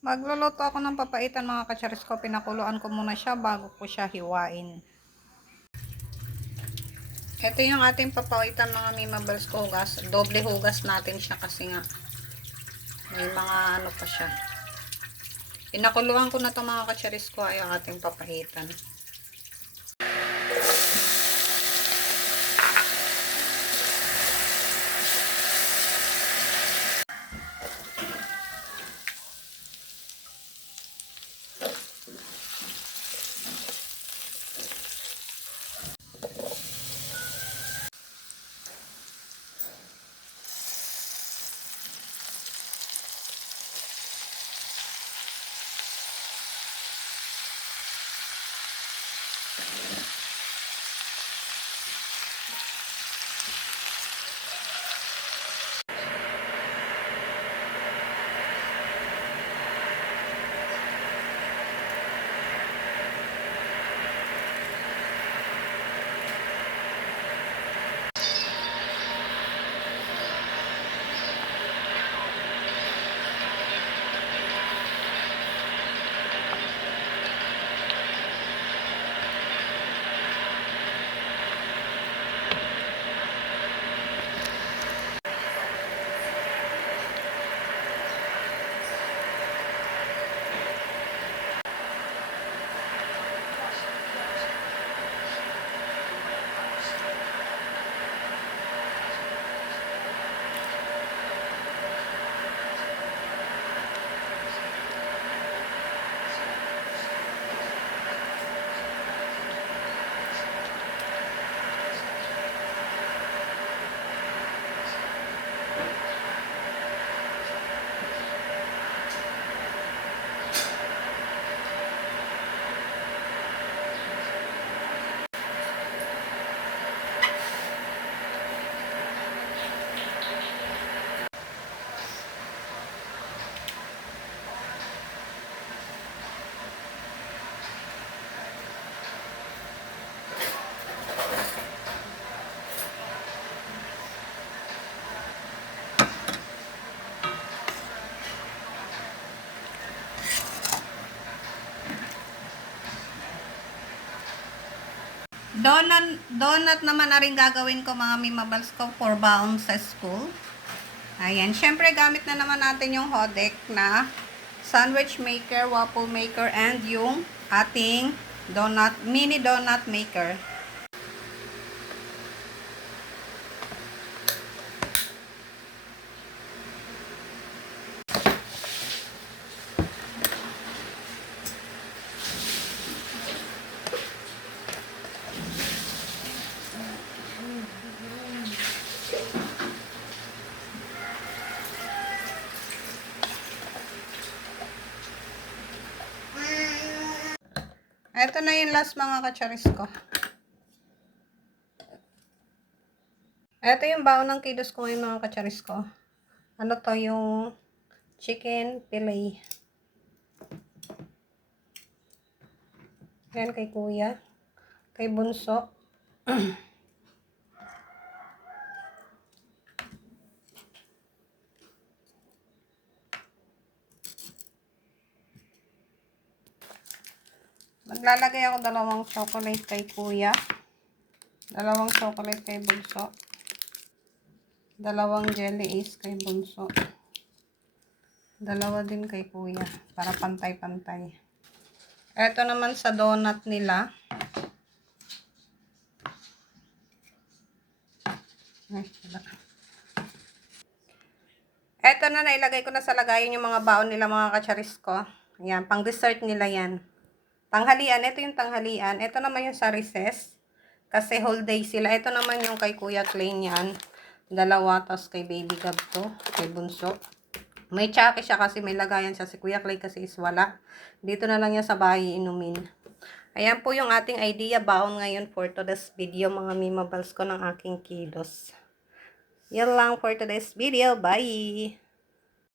Magluluto ako ng papaitan mga kacharis ko. Pinakuluan ko muna siya bago ko siya hiwain. Ito yung ating papaitan mga mimables ko hugas. Doble hugas natin siya kasi nga may mga ano pa siya. Pinakuluan ko na ito mga kacharis ko ay ang ating papaitan. Donut naman na rin gagawin ko mga mimabals ko for baon sa school. Ayan, syempre gamit na naman natin yung hodek na sandwich maker, waffle maker, and yung ating donut, mini donut maker. Ito na yung last mga kacharis ko. Ito yung baon ng kiddos ko ngayon mga kacharis ko. Ano to yung chicken fillet. Yan kay kuya. Kay bunso. Maglalagay ako dalawang chocolate kay kuya. Dalawang chocolate kay bunso. Dalawang jelly is kay bunso. Dalawa din kay kuya. Para pantay-pantay. Ito naman sa donut nila. Ay, ito na, nailagay ko na sa lagayan yung mga baon nila mga kacharis ko. Ayan, pang dessert nila yan. Tanghalian, ito yung tanghalian. Ito naman yung sa recess. Kasi whole day sila. Ito naman yung kay Kuya Klein yan. Dalawa, tapos kay Baby Gab to. Kay Bunso. May tsake siya kasi may lagayan siya. Si Kuya Klein kasi is wala. Dito na lang yan sa bahay inumin. Ayan po yung ating idea baon ngayon for today's video. Mga mimabals ko ng aking kilos. Yan lang for today's video. Bye!